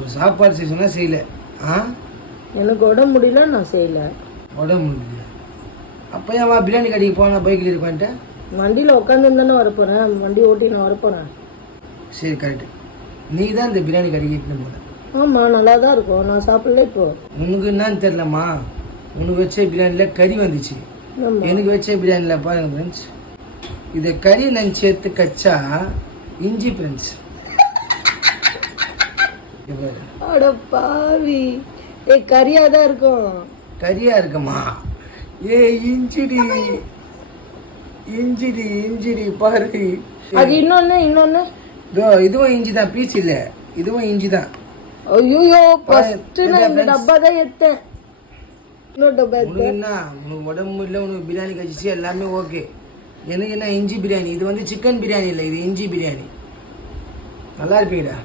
ஒரு சாப்பாடு செய்யணும்னா செய்யல. எனக்கு உடம்பு முடியல, நான் செய்யல. உடம்பு முடியல அப்போ ஏன் பிரியாணி கடைக்கு போனா பைக்கில் இருப்பான்ட்டு? வண்டியில் உட்காந்து தானே வரப்போகிறேன், வண்டி ஓட்டி நான் வரப்போகிறேன். சரி கரெக்டு. நீ தான் இந்த பிரியாணி கடைக்கு இட்டுன்னு போன. ஆமாம், நல்லா தான் இருக்கும், நான் சாப்பிடல. இப்போ உனக்கு என்னன்னு தெரிலம்மா, உனக்கு வச்ச பிரியாணியில் கறி வந்துச்சு, எனக்கு வச்ச பிரியாணியில் பாருங்க ஃப்ரெண்ட்ஸ், இதை கறி நான் சேர்த்து கச்சா இஞ்சி ஃப்ரெண்ட்ஸ். அட பாவி, கறியா தான் இருக்கும். கறியா இருக்குமா? இஞ்சிடி இஞ்சிடி இஞ்சிடி பாரு. அது இன்னொன்னு இதுவும் இஞ்சி தான், பீஸ் இல்ல, இதுவும் இஞ்சி தான். ஐயோ, ஃபர்ஸ்ட் நான் இந்த டப்பா தான் எடுத்தேன். இன்னொரு டப்பா எடுத்தேன். என்ன உனக்கு உடம்பு இல்லை, உனக்கு பிரியாணி கழிச்சு எல்லாமே ஓகே. எனக்கு என்ன இஞ்சி பிரியாணி, இது வந்து சிக்கன் பிரியாணி இல்லை, இது இஞ்சி பிரியாணி. நல்லா இருப்பீங்கடா.